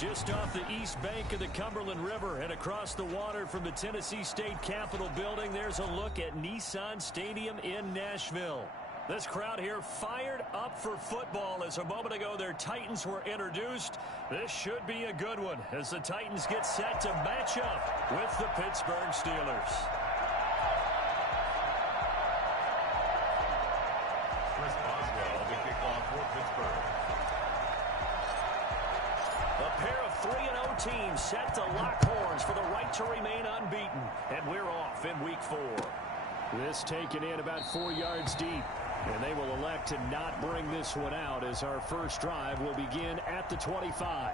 Just off the east bank of the Cumberland River and across the water from the Tennessee State Capitol building, there's a look at Nissan Stadium in Nashville. This crowd here fired up for football as a moment ago their Titans were introduced. This should be a good one as the Titans get set to match up with the Pittsburgh Steelers. Chris Boswell, the kickoff for Pittsburgh. A pair of 3-0 teams set to lock horns for the right to remain unbeaten. And we're off in week 4. This taken in about 4 yards deep. And they will elect to not bring this one out as our first drive will begin at the 25.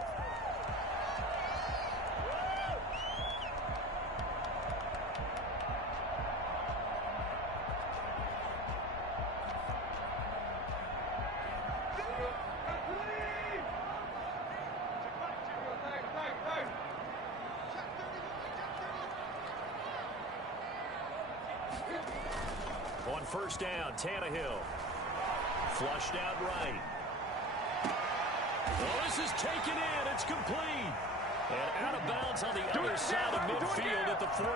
On first down, Tannehill. Flushed out right. Well, this is taken in. It's complete. And out of bounds on the other side of midfield at the 45.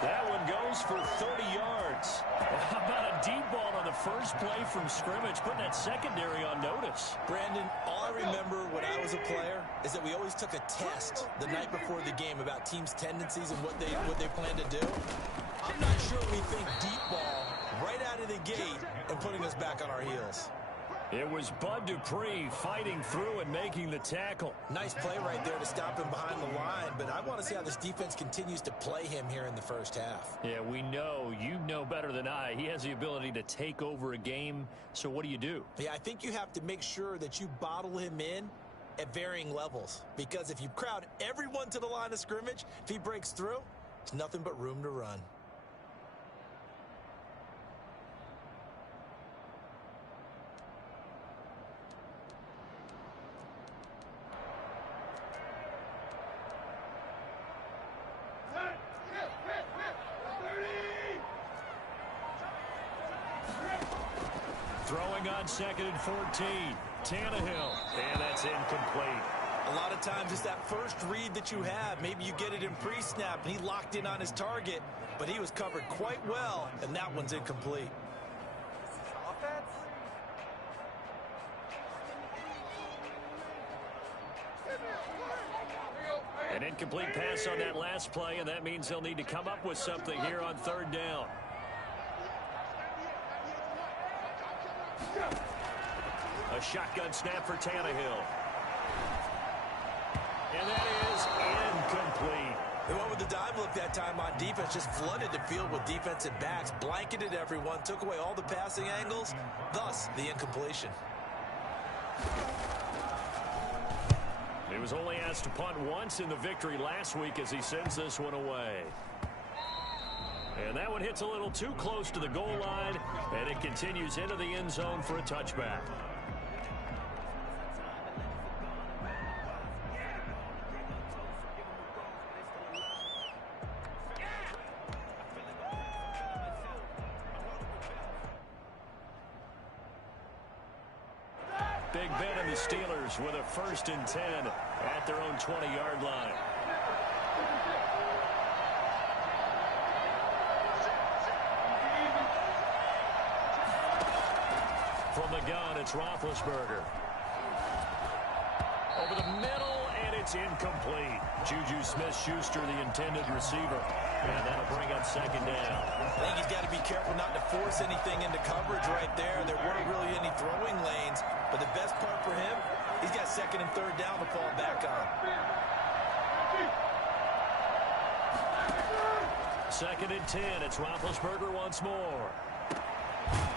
That one goes for 30 yards. How about a deep ball on the first play from scrimmage, putting that secondary on notice? Brandon, all I remember when I was a player is that we always took a test the night before the game about teams' tendencies and what they plan to do. I'm not sure we think deep ball right out of the gate and putting us back on our heels. It was Bud Dupree fighting through and making the tackle. Nice play right there to stop him behind the line, but I want to see how this defense continues to play him here in the first half. Yeah, we know. You know better than I. He has the ability to take over a game, so what do you do? Yeah, I think you have to make sure that you bottle him in at varying levels, because if you crowd everyone to the line of scrimmage, if he breaks through, there's nothing but room to run. Throwing on 2nd and 14. Tannehill. And that's incomplete. A lot of times it's that first read that you have. Maybe you get it in pre-snap, and he locked in on his target, but he was covered quite well, and that one's incomplete. An incomplete pass on that last play, and that means they'll need to come up with something here on 3rd down. A shotgun snap for Tannehill. And that is incomplete. They went with the dive look that time on defense, just flooded the field with defensive backs, blanketed everyone, took away all the passing angles, thus the incompletion. He was only asked to punt once in the victory last week as he sends this one away. And that one hits a little too close to the goal line, and it continues into the end zone for a touchback. Big Ben and the Steelers with a 1st and 10 at their own 20-yard line. From the gun, it's Roethlisberger. Over the middle, and it's incomplete. Juju Smith-Schuster, the intended receiver. And that'll bring up 2nd down. I think he's got to be careful not to force anything into coverage right there. There weren't really any throwing lanes, but the best part for him, he's got 2nd and 3rd down to fall back on. 2nd and 10. It's Roethlisberger once more.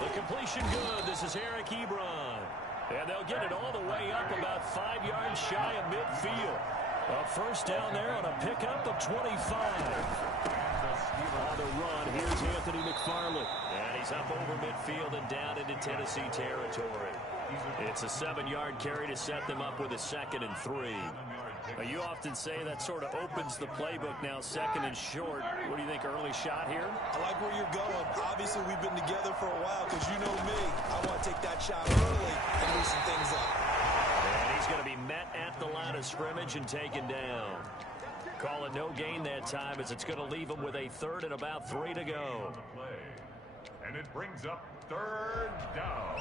The completion good. This is Eric Ebron. And they'll get it all the way up about 5 yards shy of midfield. A 1st down there on a pickup of 25. On the run, here's Anthony McFarland. And he's up over midfield and down into Tennessee territory. It's a 7-yard carry to set them up with a 2nd and 3. You often say that sort of opens the playbook now, 2nd and short. What do you think, early shot here? I like where you're going. Obviously, we've been together for a while because you know me. I want to take that shot early and loosen things up. And he's He's going to be met at the line of scrimmage and taken down. Call it no gain that time, as it's going to leave him with a third and about 3 to go. And it brings up third down.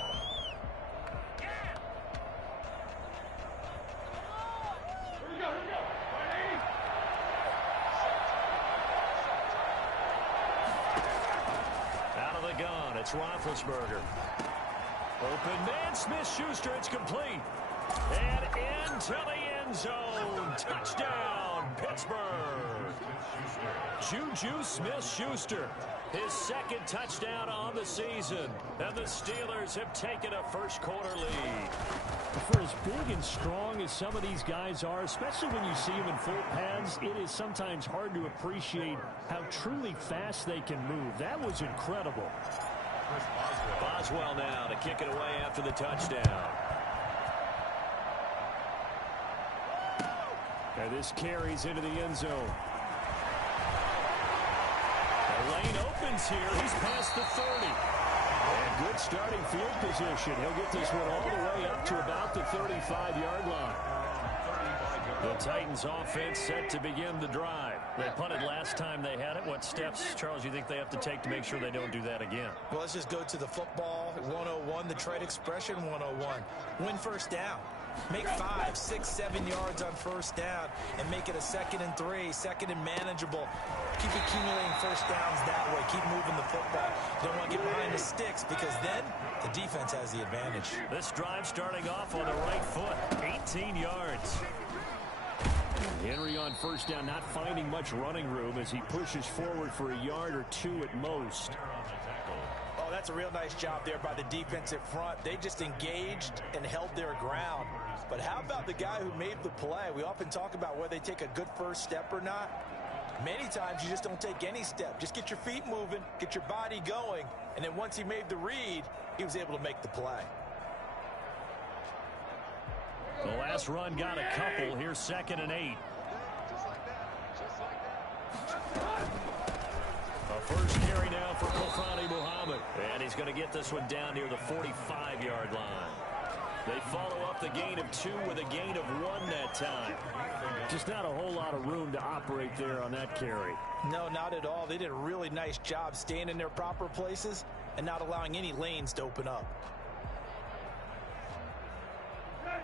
Out of the gun, it's Roethlisberger. Open man, Smith-Schuster, it's complete. And into the end zone. Touchdown, Pittsburgh. Juju Smith-Schuster, his second touchdown on the season. And the Steelers have taken a first-quarter lead. For as big and strong as some of these guys are, especially when you see them in full pads, it is sometimes hard to appreciate how truly fast they can move. That was incredible. Boswell now to kick it away after the touchdown. And this carries into the end zone. The lane opens here. He's past the 30. And good starting field position. He'll get this one all the way up to about the 35-yard line. The Titans offense set to begin the drive. They punted last time they had it. What steps, Charles, you think they have to take to make sure they don't do that again? Well, let's just go to the football 101, the trade expression 101. Win first down. Make 5, 6, 7 yards on first down and make it a 2nd and 3, 2nd and manageable. Keep accumulating first downs that way. Keep moving the football. You don't want to get behind the sticks because then the defense has the advantage. This drive starting off on the right foot, 18 yards. Henry on first down, not finding much running room as he pushes forward for a yard or 2 at most. Oh, that's a real nice job there by the defensive front. They just engaged and held their ground. But how about the guy who made the play? We often talk about whether they take a good first step or not. Many times you just don't take any step. Just get your feet moving, get your body going, and then once he made the read, he was able to make the play. The last run got a couple. Here's 2nd and 8. A first carry now for Kofani Muhammad. And he's going to get this one down near the 45-yard line. They follow up the gain of 2 with a gain of 1 that time. Just not a whole lot of room to operate there on that carry. No, not at all. They did a really nice job staying in their proper places and not allowing any lanes to open up.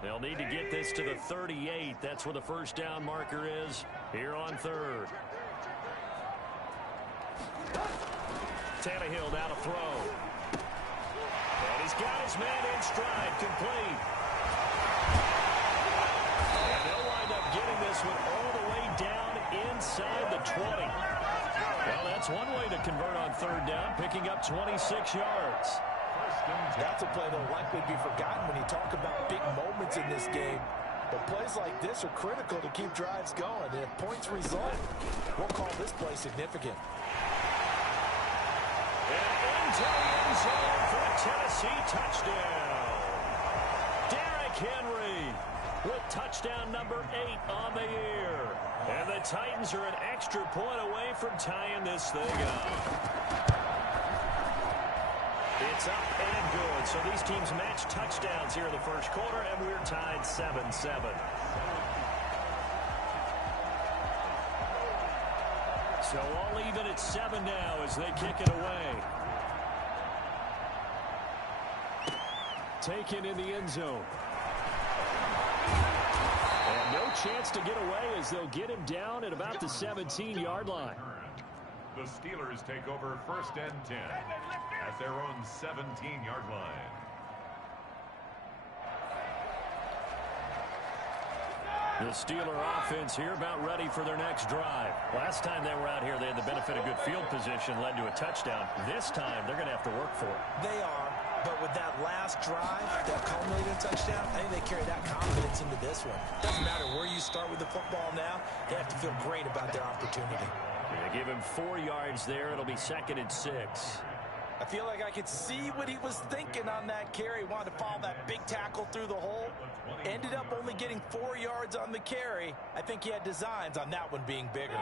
They'll need to get this to the 38. That's where the first down marker is here on 3rd. Tannehill now to throw. And he's got his man in stride, complete. And they'll wind up getting this one all the way down inside the 20. Well, that's one way to convert on 3rd down, picking up 26 yards. That's a play that will likely be forgotten when you talk about big moments in this game. But plays like this are critical to keep drives going. And if points result, we'll call this play significant. And into the end zone for a Tennessee touchdown. Derrick Henry with touchdown number 8 on the year. And the Titans are an extra point away from tying this thing up. It's up and good. So these teams match touchdowns here in the first quarter, and we're tied 7-7. So all even at 7 now as they kick it away. Taken in the end zone. And no chance to get away as they'll get him down at about the 17-yard line. The Steelers take over 1st and 10 at their own 17-yard line. The Steeler offense here about ready for their next drive. Last time they were out here, they had the benefit of good field position, led to a touchdown. This time, they're going to have to work for it. They are, but with that last drive that culminated in a touchdown, I think they carry that confidence into this one. Doesn't matter where you start with the football now, they have to feel great about their opportunity. They give him 4 yards there. It'll be 2nd and 6. I feel like I could see what he was thinking on that carry. He wanted to follow that big tackle through the hole. Ended up only getting 4 yards on the carry. I think he had designs on that one being bigger.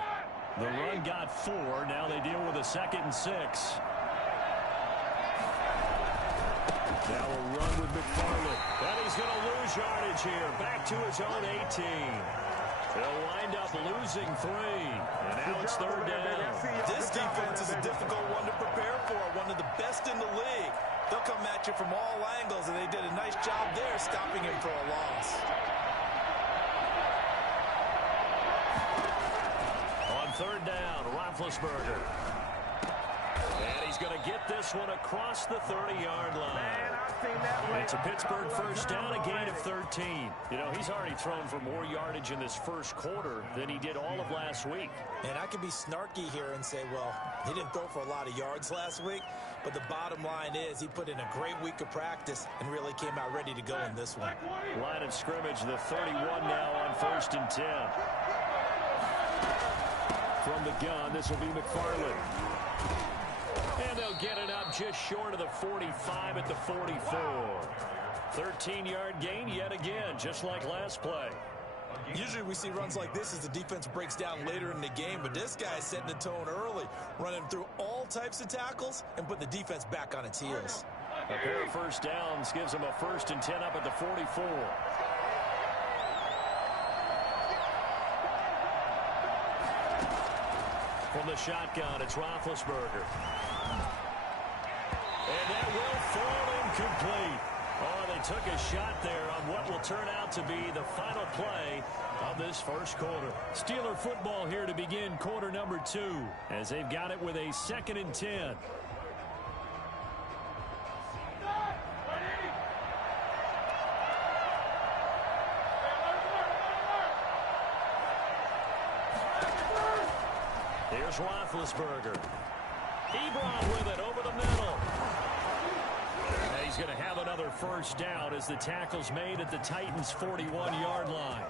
The run got 4. Now they deal with a 2nd and 6. Now a run with McFarland. And he's going to lose yardage here. Back to his own 18. They'll wind up losing 3. And now it's third down. This defense is a difficult one to prepare for. One of the best in the league. They'll come at you from all angles, and they did a nice job there stopping him for a loss. On third down, Roethlisberger. And he's going to get this one across the 30-yard line. It's a Pittsburgh first down, a gain of 13. You know, he's already thrown for more yardage in this first quarter than he did all of last week. And I could be snarky here and say, well, he didn't throw for a lot of yards last week, but the bottom line is he put in a great week of practice and really came out ready to go in this one. Line of scrimmage, the 31 now on first and 10. From the gun, this will be McFarland. And they'll get it up just short of the 45 at the 44. 13-yard gain yet again, just like last play. Usually we see runs like this as the defense breaks down later in the game, but this guy's setting the tone early, running through all types of tackles and put the defense back on its heels. A pair of first downs gives them a first and 10 up at the 44. From the shotgun, it's Roethlisberger. And that will fall incomplete. Oh, they took a shot there on what will turn out to be the final play of this first quarter. Steeler football here to begin quarter number 2 as they've got it with a 2nd and 10. Here's Roethlisberger. Ebron with it over the middle. And he's going to have another first down as the tackle's made at the Titans' 41-yard line.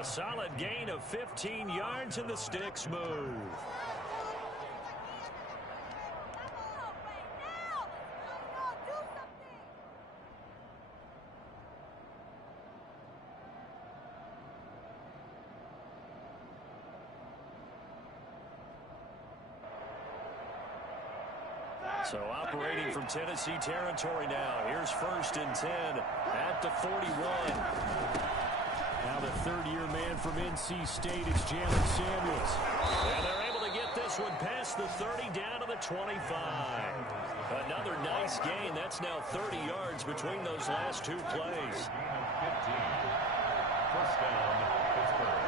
A solid gain of 15 yards and the sticks move. So operating from Tennessee territory now. Here's first and 10 at the 41. Now the third-year man from NC State is Jalen Samuels. And they're able to get this one past the 30 down to the 25. Another nice gain. That's now 30 yards between those last 2 plays. First down, Pittsburgh.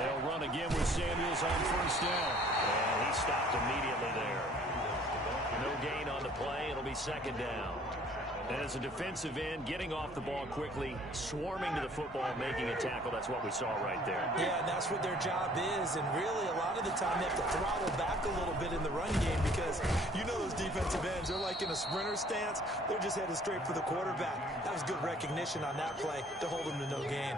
They'll run again with Samuels on first down. And he stopped immediately there. No gain on the play. It'll be second down. And as a defensive end, getting off the ball quickly, swarming to the football, making a tackle, that's what we saw right there. Yeah, and that's what their job is. And really, a lot of the time, they have to throttle back a little bit in the run game because you know those defensive ends, they're like in a sprinter stance. They're just headed straight for the quarterback. That was good recognition on that play to hold them to no gain.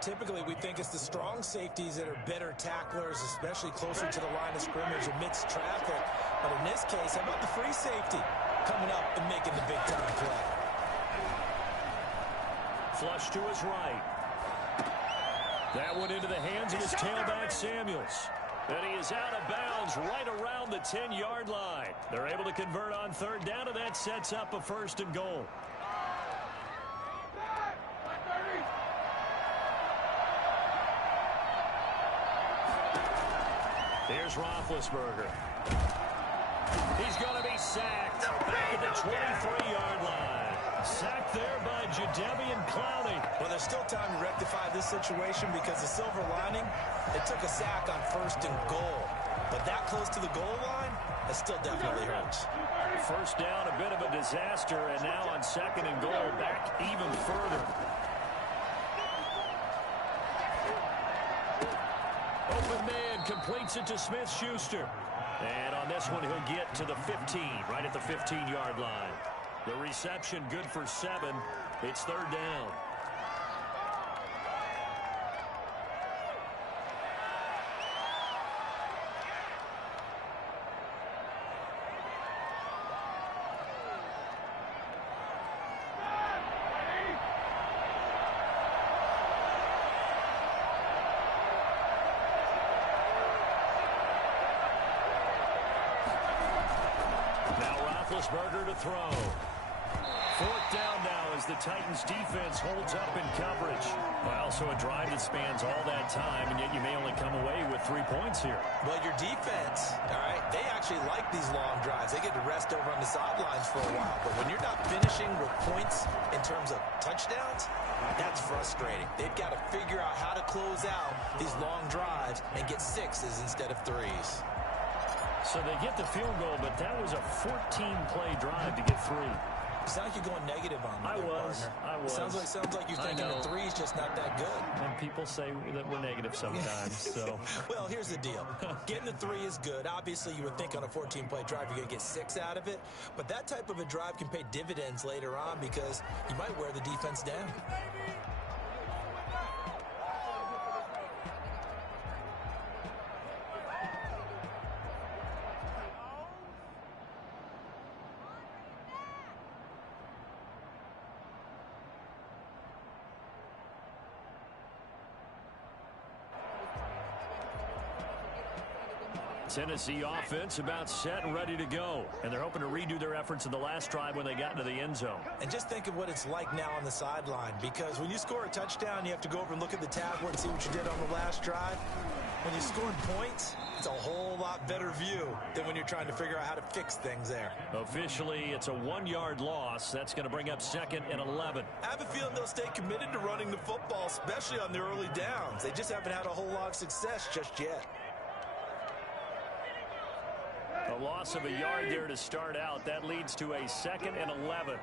Typically, we think it's the strong safeties that are better tacklers, especially closer to the line of scrimmage amidst traffic. But in this case, how about the free safety coming up and making the big-time play? Flush to his right. That one into the hands of his tailback, Samuels. And he is out of bounds right around the 10-yard line. They're able to convert on third down, and that sets up a first and goal. Here's Roethlisberger. He's going to be sacked back at the 23-yard line. Sacked there by Jadeveon Clowney. Well, there's still time to rectify this situation because the silver lining, it took a sack on first and goal. But that close to the goal line, that still definitely hurts. First down, a bit of a disaster, and now on second and goal, back even further. Open man completes it to Smith-Schuster. And on this one, he'll get to the 15, right at the 15-yard line. The reception good for 7. It's third down. Roethlisberger to throw. Fourth down now as the Titans defense holds up in coverage. Well, so a drive that spans all that time, and yet you may only come away with 3 points here. Well, your defense, all right, they actually like these long drives. They get to rest over on the sidelines for a while. But when you're not finishing with points in terms of touchdowns, that's frustrating. They've got to figure out how to close out these long drives and get sixes instead of threes. So they get the field goal, but that was a 14-play drive to get 3. It sounds like you're going negative on me. I was. Sounds like you're thinking the three's just not that good. And people say that we're negative sometimes. So, well, here's the deal. Getting the 3 is good. Obviously, you would think on a 14-play drive you're going to get 6 out of it. But that type of a drive can pay dividends later on because you might wear the defense down. Tennessee offense about set and ready to go. And they're hoping to redo their efforts in the last drive when they got into the end zone. And just think of what it's like now on the sideline, because when you score a touchdown, you have to go over and look at the tablet and see what you did on the last drive. When you're scoring points, it's a whole lot better view than when you're trying to figure out how to fix things there. Officially, it's a 1-yard loss. That's going to bring up 2nd and 11. I have a feeling they'll stay committed to running the football, especially on the early downs. They just haven't had a whole lot of success just yet. A loss of a yard there to start out. That leads to a 2nd and 11.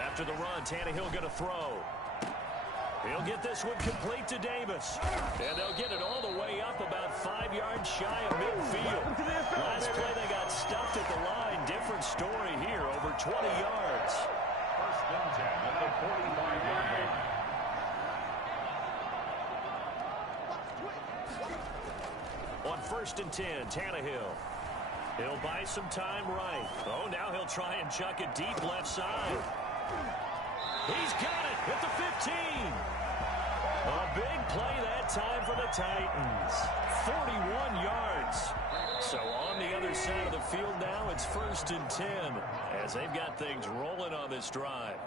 After the run, Tannehill going to throw. He'll get this one complete to Davis. And they'll get it all the way up about 5 yards shy of midfield. Last play they got stuffed at the line. Different story here, over 20 yards. First and 10 at the 45-yard line. On 1st and 10, Tannehill. He'll buy some time right. Oh, now he'll try and chuck it deep left side. He's got it at the 15. A big play that time for the Titans. 41 yards. So on the other side of the field now, it's 1st and 10 as they've got things rolling on this drive.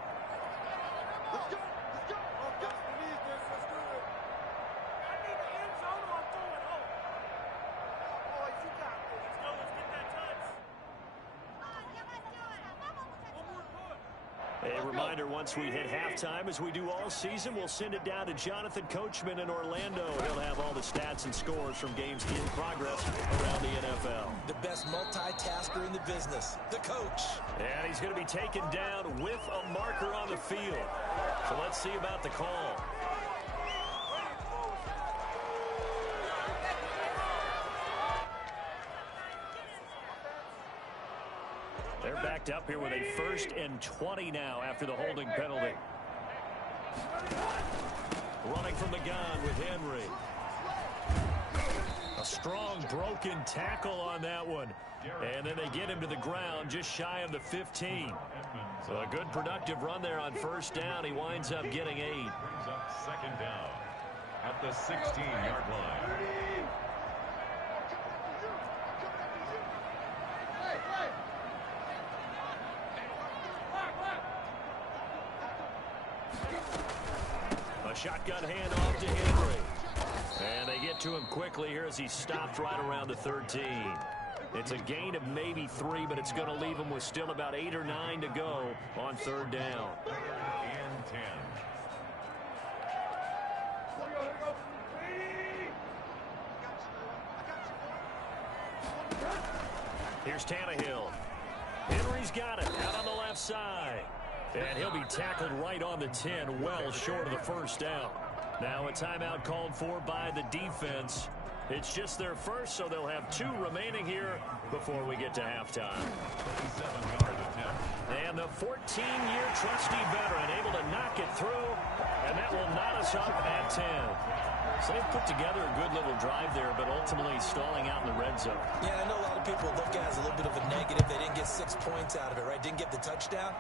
A reminder, once we hit halftime, as we do all season, we'll send it down to Jonathan Coachman in Orlando. He'll have all the stats and scores from games in progress around the NFL. The best multitasker in the business, the coach. And he's going to be taken down with a marker on the field. So let's see about the call. They're backed up here with a 1st and 20 now after the holding penalty. Running from the gun with Henry. A strong broken tackle on that one. And then they get him to the ground just shy of the 15. So a good productive run there on 1st down. He winds up getting 8. Brings up 2nd down at the 16-yard line. A shotgun handoff to Henry. And they get to him quickly here as he stopped right around the 13. It's a gain of maybe 3, but it's going to leave him with still about 8 or 9 to go on 3rd down. 3rd and 10. Here's Tannehill. Henry's got it out on the left side. And he'll be tackled right on the 10, well short of the 1st down. Now a timeout called for by the defense. It's just their first, so they'll have 2 remaining here before we get to halftime. 57-yard attempt. And the 14-year trusty veteran able to knock it through, and that will knot us up at 10. So they've put together a good little drive there, but ultimately stalling out in the red zone. Yeah, I know a lot of people look at it as a little bit of a negative. They didn't get 6 points out of it, right? Didn't get the touchdown.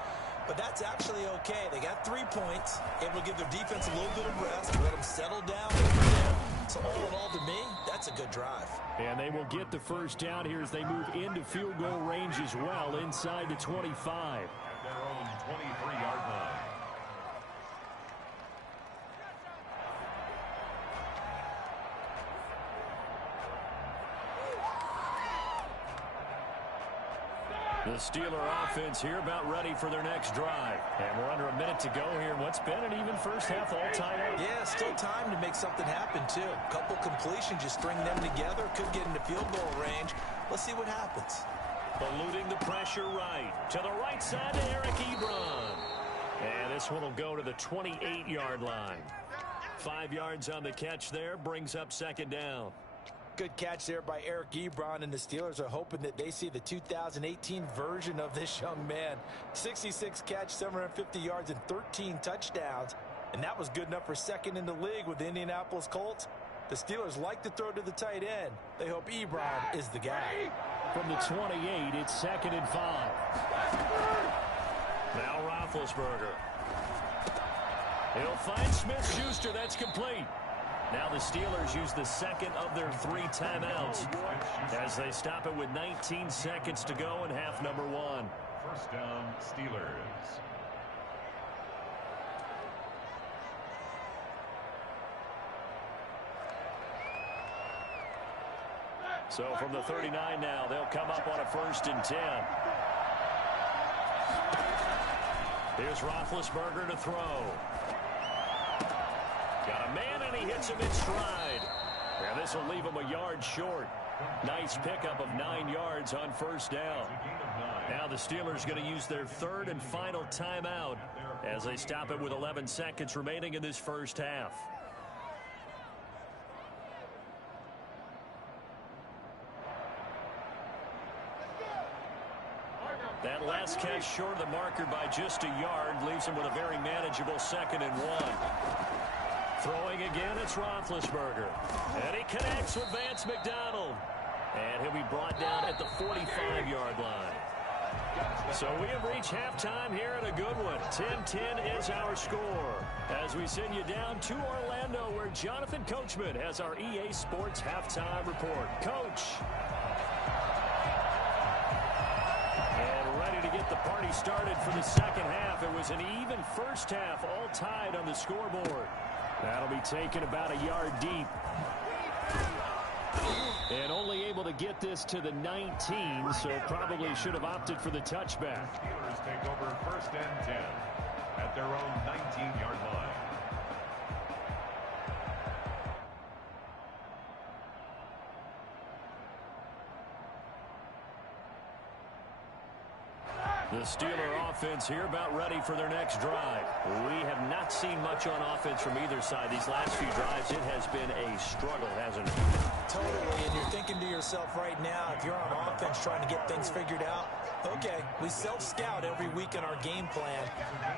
But that's actually okay. They got 3 points, able to give their defense a little bit of rest, let them settle down over there. So all in all, to me, that's that's a good drive. And they will get the first down here as they move into field goal range as well inside the 25. At their own 23-yard line. The Steeler offense here about ready for their next drive. And we're under a minute to go here. What's been an even first half all tied up? Yeah, still time to make something happen, too. A couple completions, you string them together, could get into field goal range. Let's see what happens. Eluding the pressure right. To the right side to Eric Ebron. And this one will go to the 28-yard line. 5 yards on the catch there, brings up second down. Good catch there by Eric Ebron, and the Steelers are hoping that they see the 2018 version of this young man. 66 catch, 750 yards, and 13 touchdowns. And that was good enough for second in the league with the Indianapolis Colts. The Steelers like to throw to the tight end. They hope Ebron is the guy. From the 28, it's 2nd and 5. Now Roethlisberger. He'll find Smith-Schuster. That's complete. Now the Steelers use the second of their 3 timeouts as they stop it with 19 seconds to go in half number 1. First down, Steelers. So from the 39 now, they'll come up on a 1st and 10. Here's Roethlisberger to throw. Got a man, and he hits him in stride. And this will leave him a yard short. Nice pickup of 9 yards on 1st down. Now the Steelers going to use their 3rd and final timeout as they stop it with 11 seconds remaining in this first half. That last catch short of the marker by just a yard leaves him with a very manageable 2nd and 1. Throwing again, it's Roethlisberger. And he connects with Vance McDonald. And he'll be brought down at the 45-yard line. So we have reached halftime here in a good one. 10-10 is our score. As we send you down to Orlando, where Jonathan Coachman has our EA Sports halftime report. Coach. And ready to get the party started for the second half. It was an even first half, all tied on the scoreboard. That'll be taken about a yard deep. And only able to get this to the 19, so probably should have opted for the touchback. Steelers take over 1st and 10 at their own 19-yard line. The Steeler offense here about ready for their next drive. We have not seen much on offense from either side. These last few drives, it has been a struggle, hasn't it? Totally, and you're thinking to yourself right now, if you're on offense trying to get things figured out, okay, we self-scout every week in our game plan.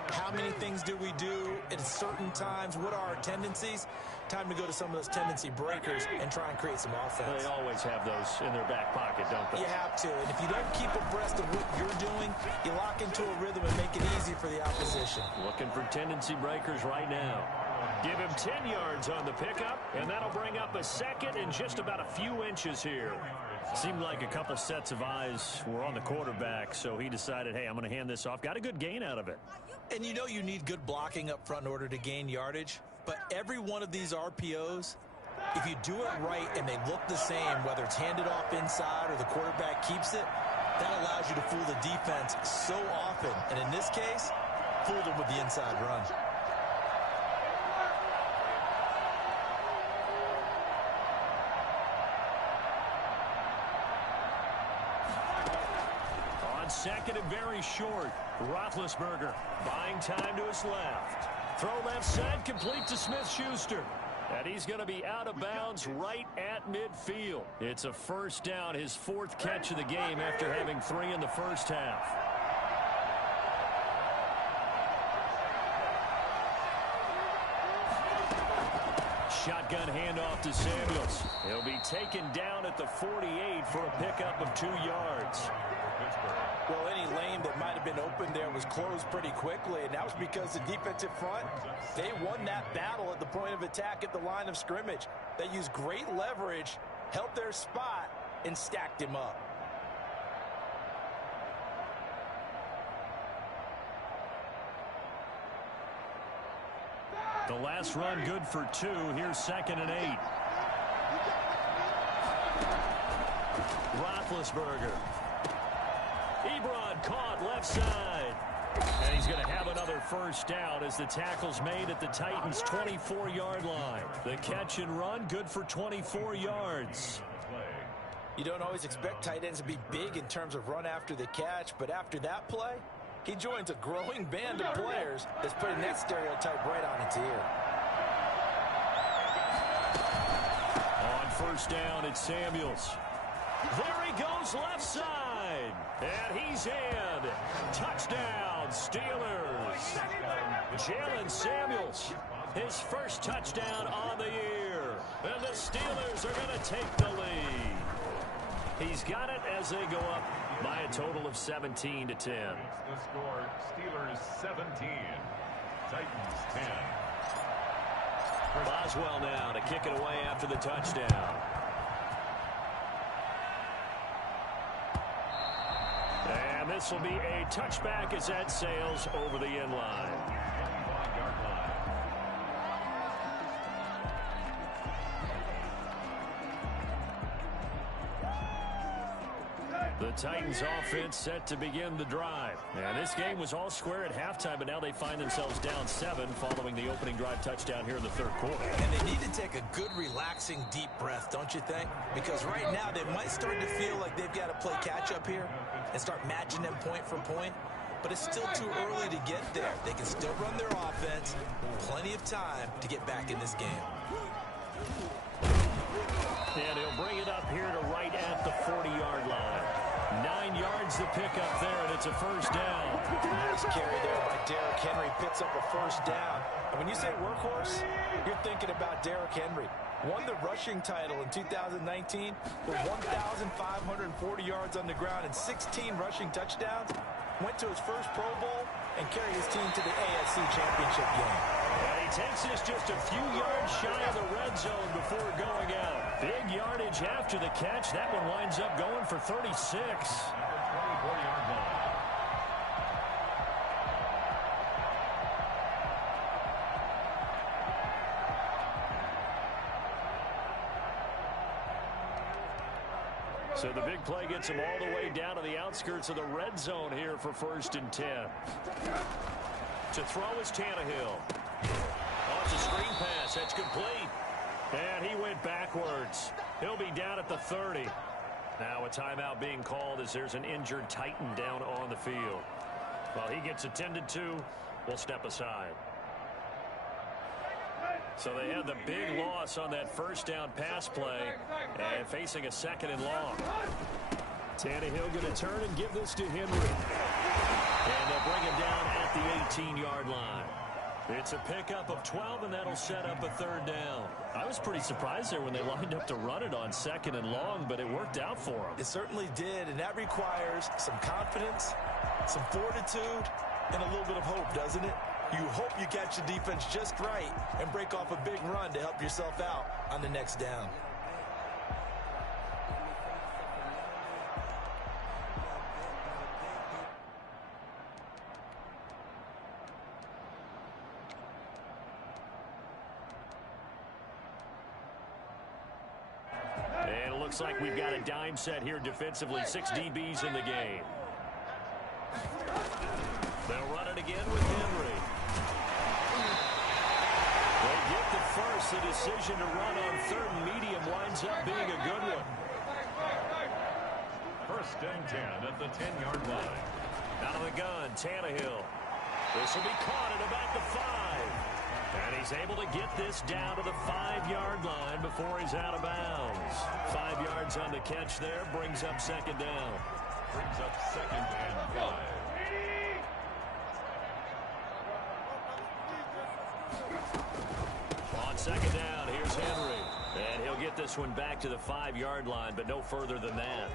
How many things do we do at certain times? What are our tendencies? Time to go to some of those tendency breakers and try and create some offense. They always have those in their back pocket, don't they? You have to, and if you don't keep abreast of what you're doing, you lock into a rhythm and make it easy for the opposition. Looking for tendency breakers right now. Give him 10 yards on the pickup, and that'll bring up a 2nd and just about a few inches here. Seemed like a couple sets of eyes were on the quarterback, so he decided, hey, I'm going to hand this off. Got a good gain out of it. And you know you need good blocking up front in order to gain yardage, but every one of these RPOs, if you do it right and they look the same, whether it's handed off inside or the quarterback keeps it, that allows you to fool the defense so often. And in this case, fooled them with the inside run. On 2nd and very short, Roethlisberger buying time to his left. Throw left side, complete to Smith-Schuster. And he's going to be out of bounds right at midfield. It's a 1st down, his 4th catch of the game after having 3 in the first half. Shotgun handoff to Samuels. He'll be taken down at the 48 for a pickup of 2 yards. Well, any lane that might have been open there was closed pretty quickly, and that was because the defensive front, they won that battle at the point of attack at the line of scrimmage. They used great leverage held their spot, and stacked him up. The last run good for 2. Here's 2nd and 8. Roethlisberger. Ebron caught left side. And he's going to have another first down as the tackle's made at the Titans' 24-yard line. The catch and run good for 24 yards. You don't always expect tight ends to be big in terms of run after the catch, but after that play, he joins a growing band of players that's putting that stereotype right on its ear. On first down, it's Samuels. There he goes left side. And he's in. Touchdown, Steelers. Jalen Samuels, his first touchdown on the year. And the Steelers are going to take the lead. He's got it as they go up by a total of 17-10. The score, Steelers 17, Titans 10. Boswell now to kick it away after the touchdown. And this will be a touchback as that sails over the end line. The Titans offense set to begin the drive. And this game was all square at halftime, but now they find themselves down 7 following the opening drive touchdown here in the third quarter. And they need to take a good, relaxing, deep breath, don't you think? Because right now they might start to feel like they've got to play catch-up here and start matching them point for point. But it's still too early to get there. They can still run their offense. Plenty of time to get back in this game. And he'll bring it up here to right at the 40-yard line. 9 yards to pick up there, and it's a first down. Nice carry there by Derrick Henry. Picks up a first down. And when you say workhorse, you're thinking about Derrick Henry. Won the rushing title in 2019 with 1,540 yards on the ground and 16 rushing touchdowns. Went to his first Pro Bowl and carried his team to the AFC Championship game. And he takes this just a few yards shy of the red zone before going out. Big yardage after the catch. That one winds up going for 36. 24-yard line. So the big play gets him all the way down to the outskirts of the red zone here for 1st and 10. To throw is Tannehill. Oh, it's a screen pass. That's complete. And he went backwards. He'll be down at the 30. Now a timeout being called as there's an injured Titan down on the field. While he gets attended to, we'll step aside. So they had the big loss on that first down pass play and facing a 2nd and long. Tannehill going to turn and give this to Henry. And they'll bring him down at the 18-yard line. It's a pickup of 12, and that'll set up a 3rd down. I was pretty surprised there when they lined up to run it on 2nd and long, but it worked out for them. It certainly did, and that requires some confidence, some fortitude, and a little bit of hope, doesn't it? You hope you catch the defense just right and break off a big run to help yourself out on the next down. And it looks like we've got a dime set here defensively. 6 DBs in the game. They'll run it again with Henry. They get the first. The decision to run on 3rd and medium winds up being a good one. 1st and 10 at the 10-yard line. Out of the gun, Tannehill. This will be caught at about the 5. And he's able to get this down to the 5-yard line before he's out of bounds. 5 yards on the catch there, brings up 2nd down. Brings up 2nd and 5. On 2nd down, here's Henry. And he'll get this one back to the 5-yard line, but no further than that.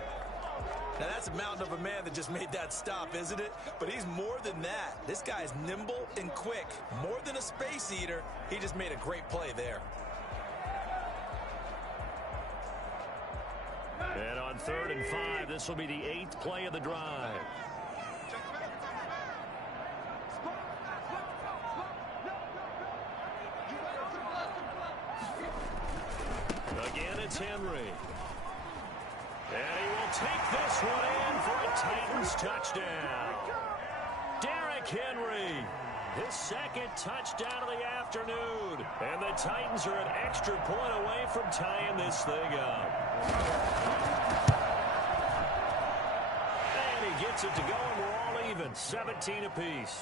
Now, that's a mountain of a man that just made that stop, isn't it? But he's more than that. This guy's nimble and quick. More than a space eater, he just made a great play there. on 3rd and 5. This will be the 8th play of the drive. Again, it's Henry. And he will take this one in for a Titans touchdown. Derrick Henry, his 2nd touchdown of the afternoon. And the Titans are an extra point away from tying this thing up. And he gets it to go, and we're all even, 17 apiece.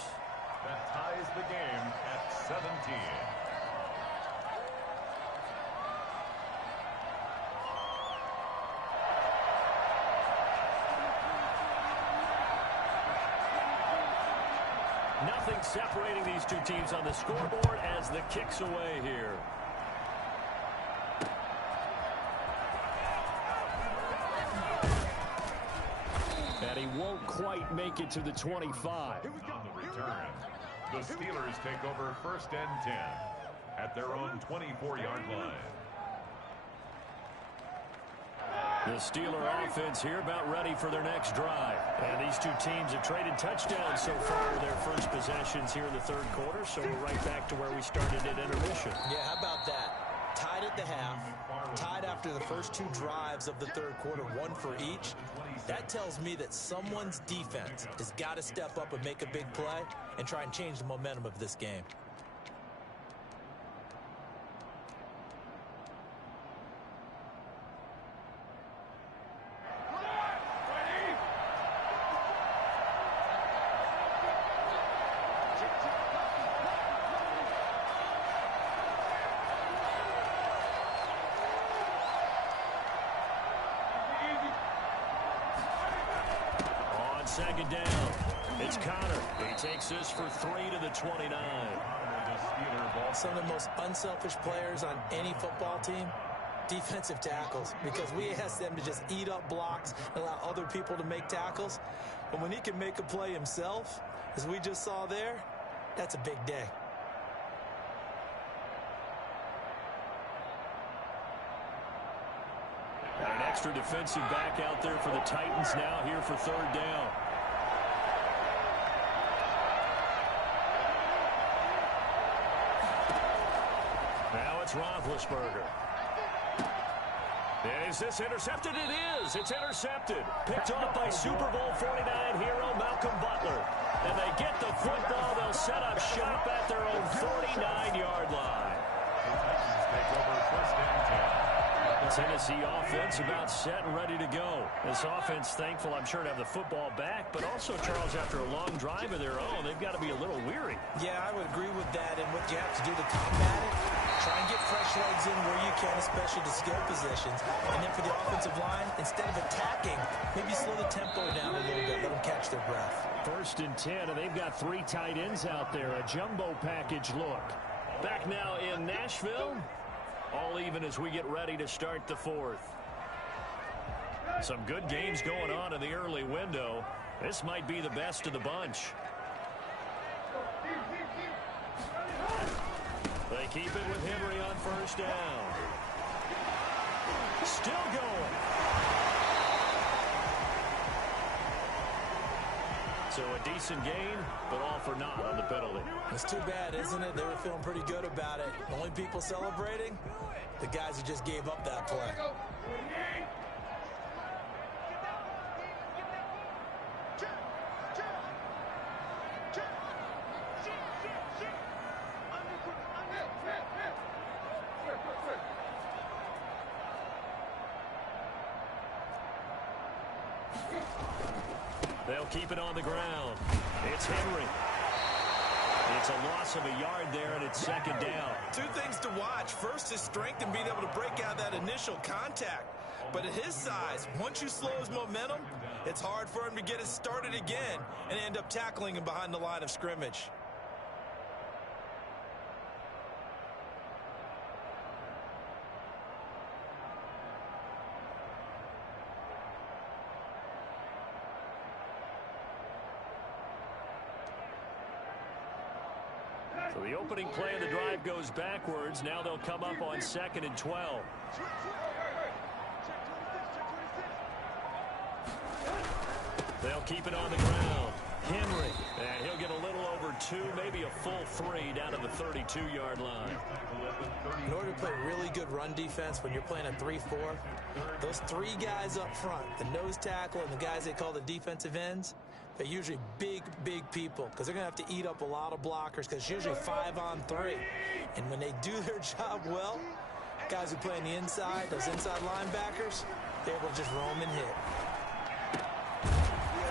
That ties the game at 17. Nothing separating these two teams on the scoreboard as the kick's away here. And he won't quite make it to the 25. On the return, the Steelers take over 1st and 10 at their own 24-yard line. The Steeler offense here about ready for their next drive. And these two teams have traded touchdowns so far with their first possessions here in the 3rd quarter. So we're right back to where we started at intermission. Yeah, how about that? Tied at the half, tied after the first 2 drives of the 3rd quarter, 1 for each. That tells me that someone's defense has got to step up and make a big play and try and change the momentum of this game. Second down. It's Connor. He takes this for 3 to the 29. Some of the most unselfish players on any football team, defensive tackles, because we ask them to just eat up blocks and allow other people to make tackles. But when he can make a play himself, as we just saw there, that's a big day. An extra defensive back out there for the Titans now here for 3rd down. Now it's Roethlisberger. And is this intercepted? It is. It's intercepted. Picked off by Super Bowl 49 hero Malcolm Butler. And they get the football. They'll set up shop at their own 49-yard line. Take over 1st and 10. Tennessee offense about set and ready to go. This offense thankful, I'm sure, to have the football back, but also, Charles, after a long drive of their own, they've got to be a little weary. Yeah, I would agree with that, and what you have to do to combat it, try and get fresh legs in where you can, especially the skill positions. And then for the offensive line, instead of attacking, maybe slow the tempo down a little bit, let them catch their breath. 1st and 10, and they've got 3 tight ends out there, a jumbo package look. Back now in Nashville. All even as we get ready to start the 4th. Some good games going on in the early window. This might be the best of the bunch. They keep it with Henry on 1st down. Still going. So a decent gain, but all for naught on the penalty. It's too bad, isn't it? They were feeling pretty good about it. The only people celebrating, the guys who just gave up that play. They'll keep it on the ground. It's Henry. It's a loss of a yard there, and it's 2nd down. 2 things to watch. First, his strength and being able to break out that initial contact. But at his size, once you slow his momentum, it's hard for him to get it started again and end up tackling him behind the line of scrimmage. So the opening play of the drive goes backwards. Now they'll come up on 2nd and 12. They'll keep it on the ground. Henry. And he'll get a little over 2, maybe a full 3 down to the 32-yard line. In order to play really good run defense when you're playing a 3-4, those 3 guys up front, the nose tackle and the guys they call the defensive ends, they're usually big, big people because they're going to have to eat up a lot of blockers because it's usually 5-on-3. And when they do their job well, guys who play on the inside, those inside linebackers, they're able to just roam and hit.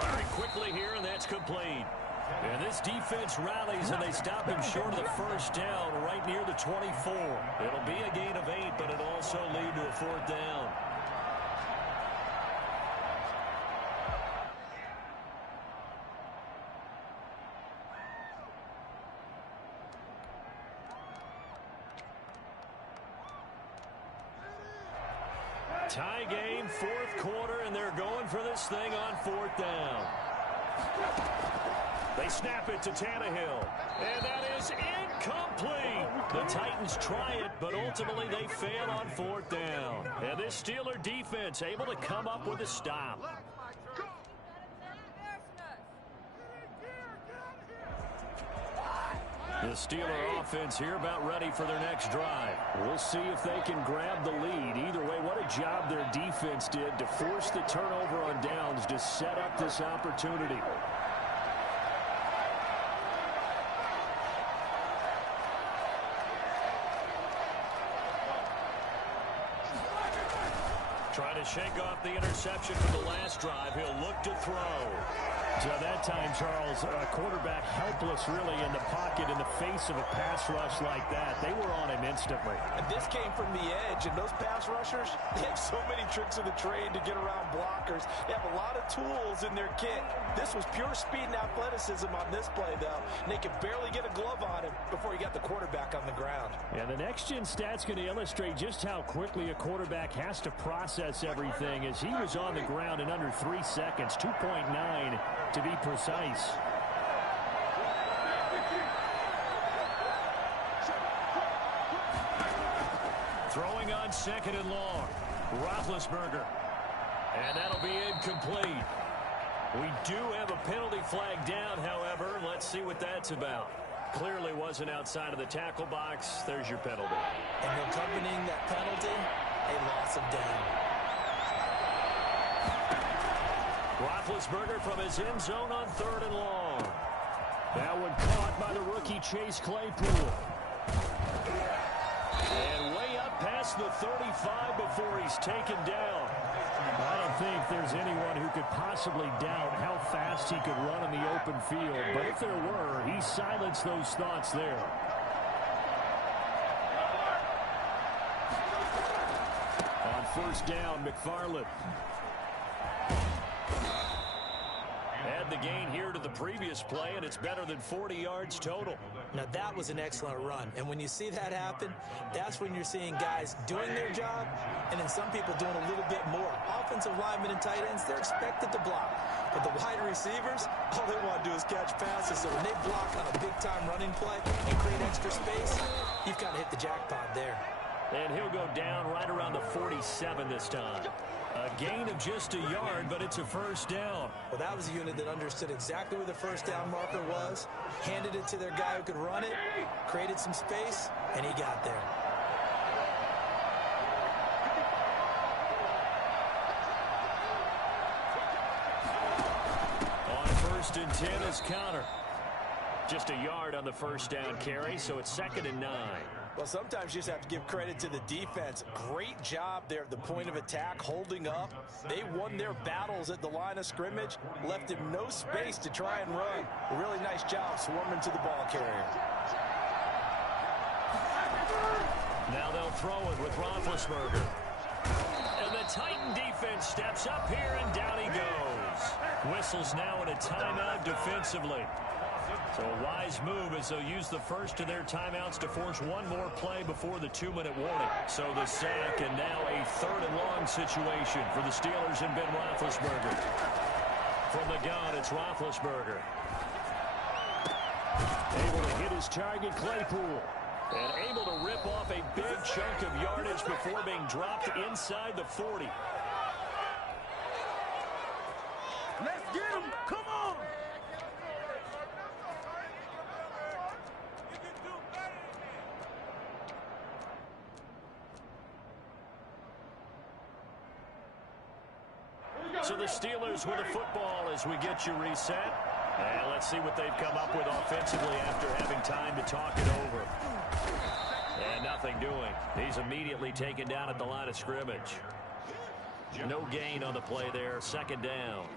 Firing quickly here, and that's complete. And this defense rallies, and they stop him short of the first down right near the 24. It'll be a gain of 8, but it'll also lead to a 4th down. Tie game, 4th quarter, and they're going for this thing on 4th down. They snap it to Tannehill, and that is incomplete. The Titans try it, but ultimately they fail on 4th down. And this Steeler defense able to come up with a stop. The Steeler offense here about ready for their next drive. We'll see if they can grab the lead. Either way, what a job their defense did to force the turnover on downs to set up this opportunity. Trying to shake off the interception from the last drive. He'll look to throw. So that time, Charles, a quarterback helpless really in the pocket in the face of a pass rush like that. They were on him instantly. And this came from the edge, and those pass rushers, they have so many tricks of the trade to get around blockers. They have a lot of tools in their kit. This was pure speed and athleticism on this play, though. And they could barely get a glove on him before he got the quarterback on the ground. And the next-gen stat's going to illustrate just how quickly a quarterback has to process everything as he was on the ground in under 3 seconds, 2.9 to be precise. Throwing on 2nd and long. Roethlisberger. And that'll be incomplete. We do have a penalty flag down, however. Let's see what that's about. Clearly wasn't outside of the tackle box. There's your penalty. And accompanying that penalty, a loss of down. Roethlisberger from his end zone on 3rd and long. That one caught by the rookie Chase Claypool. And way up past the 35 before he's taken down. I don't think there's anyone who could possibly doubt how fast he could run in the open field. But if there were, he silenced those thoughts there. On 1st down, McFarland. Add the gain here to the previous play, and it's better than 40 yards total. Now, that was an excellent run. And when you see that happen, that's when you're seeing guys doing their job and then some people doing a little bit more. Offensive linemen and tight ends, they're expected to block. But the wide receivers, all they want to do is catch passes. So when they block on a big-time running play and create extra space, you've got to hit the jackpot there. And he'll go down right around the 47 this time. A gain of just a yard, but it's a 1st down. Well, that was a unit that understood exactly where the 1st down marker was, handed it to their guy who could run it, created some space, and he got there. On 1st and 10 is counter. Just a yard on the 1st down carry, so it's 2nd and 9. Well, sometimes you just have to give credit to the defense. Great job there at the point of attack, holding up. They won their battles at the line of scrimmage, left him no space to try and run. A really nice job swarming to the ball carrier. Now they'll throw it with Roethlisberger. And the Titan defense steps up here, and down he goes. Whistles now in a timeout defensively. So a wise move as they'll use the first of their timeouts to force one more play before the 2-minute warning. So the sack, and now a 3rd and long situation for the Steelers and Ben Roethlisberger. From the gun, it's Roethlisberger. Able to hit his target, Claypool. And able to rip off a big chunk of yardage before being dropped inside the 40. Let's get him. Come on. So the Steelers with the football as we get you reset. And let's see what they've come up with offensively after having time to talk it over. And nothing doing. He's immediately taken down at the line of scrimmage. No gain on the play there. Second down.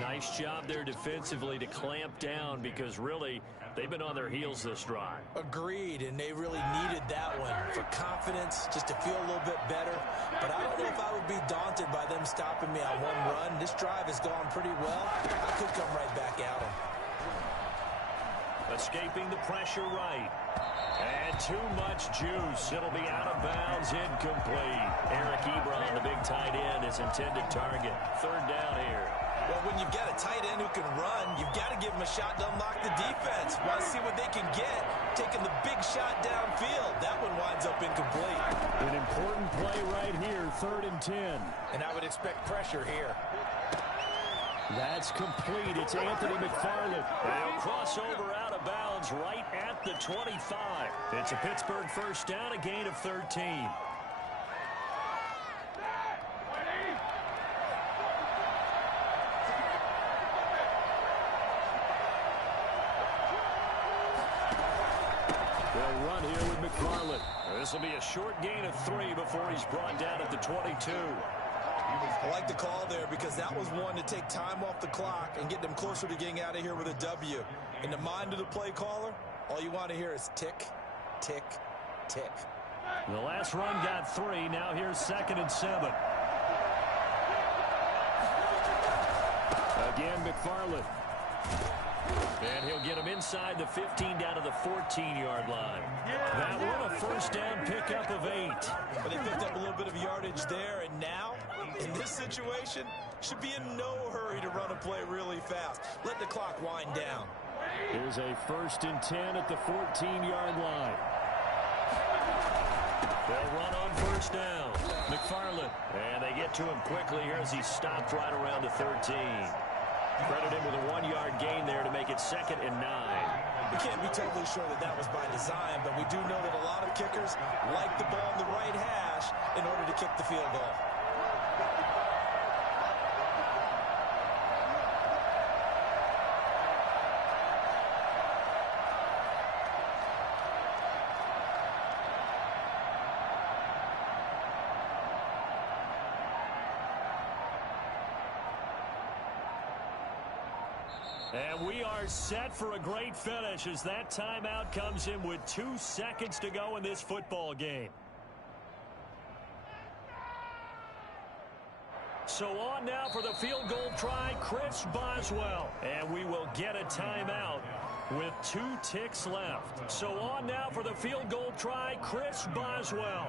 Nice job there defensively to clamp down because really they've been on their heels this drive. Agreed, and they really needed that one for confidence, just to feel a little bit better. But I don't know if I would be daunted by them stopping me on one run. This drive has gone pretty well. I could come right back at them. Escaping the pressure right. And too much juice. It'll be out of bounds, incomplete. Eric Ebron, the big tight end, is intended target. Third down here. Well, when you've got a tight end who can run, you've got to give him a shot to unlock the defense. Want to see what they can get, taking the big shot downfield. That one winds up incomplete. An important play right here, 3rd and 10. And I would expect pressure here. That's complete. It's Anthony McFarland. They'll cross over out of bounds right at the 25. It's a Pittsburgh first down, a gain of 13. They'll run here with McFarland. This will be a short gain of 3 before he's brought down at the 22. I like the call there because that was one to take time off the clock and get them closer to getting out of here with a W. In the mind of the play caller, all you want to hear is tick, tick, tick. The last run got 3. Now here's 2nd and 7. Again, McFarland. And he'll get him inside the 15 down to the 14-yard line. That one a first down pickup of 8. But they picked up a little bit of yardage there, and now, in this situation, should be in no hurry to run a play really fast. Let the clock wind down. Here's a 1st and 10 at the 14-yard line. They'll run on first down. McFarland. And they get to him quickly here as he stopped right around the 13. Credit him with a 1-yard gain there to make it 2nd and 9. We can't be totally sure that that was by design, but we do know that a lot of kickers like the ball on the right hash in order to kick the field goal. And we are set for a great finish as that timeout comes in with 2 seconds to go in this football game. So on now for the field goal try, Chris Boswell. And we will get a timeout with 2 ticks left. So on now for the field goal try, Chris Boswell.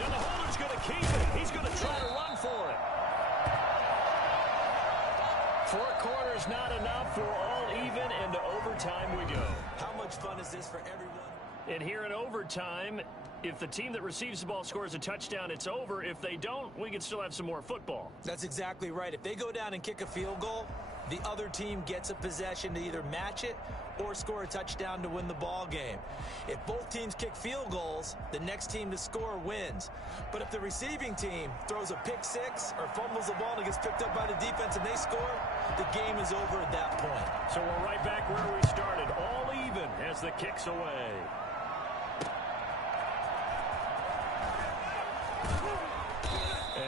Now the holder's going to keep it. He's going to try to run for it. 4 quarters not enough. We're all even, and to overtime we go. How much fun is this for everyone? And here in overtime, if the team that receives the ball scores a touchdown, it's over. If they don't, we can still have some more football. That's exactly right. If they go down and kick a field goal, the other team gets a possession to either match it or score a touchdown to win the ball game. If both teams kick field goals, the next team to score wins. But if the receiving team throws a pick 6 or fumbles the ball and it gets picked up by the defense and they score, the game is over at that point. So we're right back where we started, all even as the kick's away.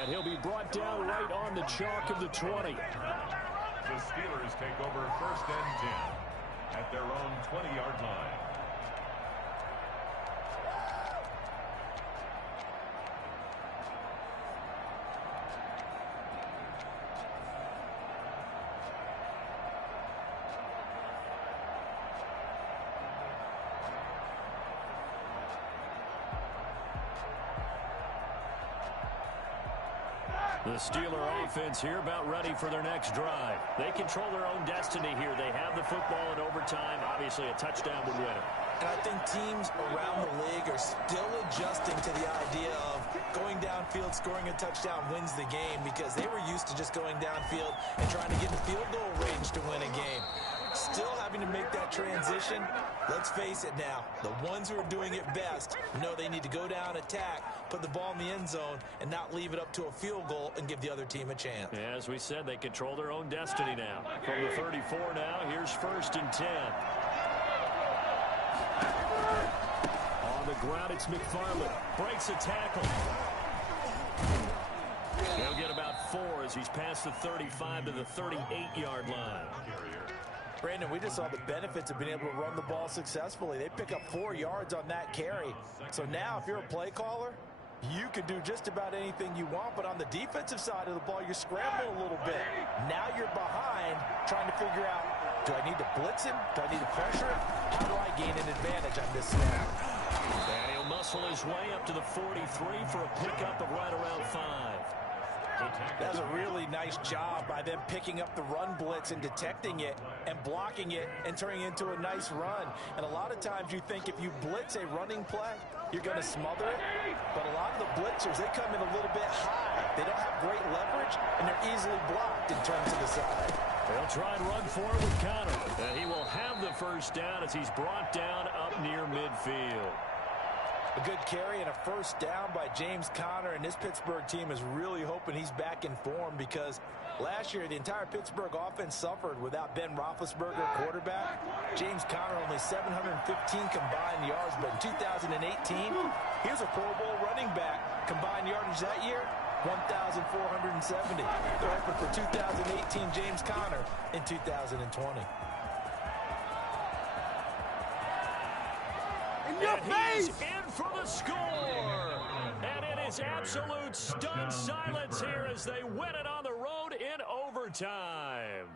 And he'll be brought down right on the chalk of the 20. The Steelers take over 1st and 10 at their own 20-yard line. The Steeler offense here about ready for their next drive. They control their own destiny here. They have the football in overtime. Obviously, a touchdown would win it. And I think teams around the league are still adjusting to the idea of going downfield, scoring a touchdown wins the game, because they were used to just going downfield and trying to get in field goal range to win a game. Still having to make that transition. Let's face it now, the ones who are doing it best know they need to go down, attack, put the ball in the end zone, and not leave it up to a field goal and give the other team a chance. Yeah, as we said, they control their own destiny now. From the 34 now, here's 1st and 10. On the ground, it's McFarland. Breaks a tackle. He'll get about 4 as he's past the 35 to the 38-yard line. Brandon, we just saw the benefits of being able to run the ball successfully. They pick up 4 yards on that carry. So now if you're a play caller, you can do just about anything you want, but on the defensive side of the ball, you're scrambling a little bit. Now you're behind trying to figure out, do I need to blitz him? Do I need to pressure him? How do I gain an advantage on this snap? And he'll muscle his way up to the 43 for a pickup of right around 5. That's a really nice job by them picking up the run blitz and detecting it and blocking it and turning it into a nice run. And a lot of times you think if you blitz a running play, you're going to smother it. But a lot of the blitzers, they come in a little bit high. They don't have great leverage, and they're easily blocked and turned to the side. They'll try and run forward with Connor. And he will have the first down as he's brought down up near midfield. A good carry and a first down by James Conner, and this Pittsburgh team is really hoping he's back in form, because last year the entire Pittsburgh offense suffered without Ben Roethlisberger quarterback. James Conner only 715 combined yards, but in 2018, he was a Pro Bowl running back. Combined yardage that year, 1,470. They're hoping for 2018 James Conner in 2020. Your and face! He's in for the score. And it is absolute stunned silence here as they win it on the road in overtime.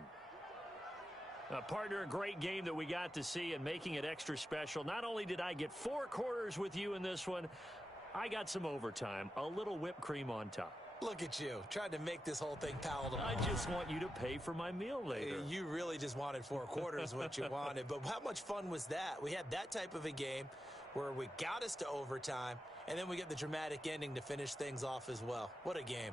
Partner, a great game that we got to see, and making it extra special. Not only did I get 4 quarters with you in this one, I got some overtime, a little whipped cream on top. Look at you, trying to make this whole thing palatable. I just want you to pay for my meal later. You really just wanted 4 quarters, what you wanted. But how much fun was that? We had that type of a game where we got us to overtime, and then we get the dramatic ending to finish things off as well. What a game.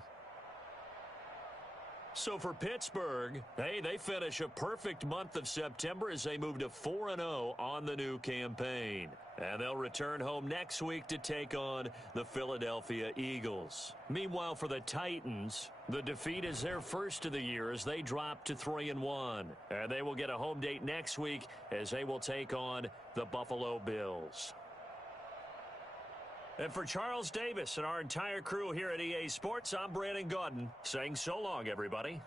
So for Pittsburgh, hey, they finish a perfect month of September as they move to 4-0 on the new campaign. And they'll return home next week to take on the Philadelphia Eagles. Meanwhile, for the Titans, the defeat is their first of the year as they drop to 3-1. And they will get a home date next week as they will take on the Buffalo Bills. And for Charles Davis and our entire crew here at EA Sports, I'm Brandon Gaudin saying so long, everybody.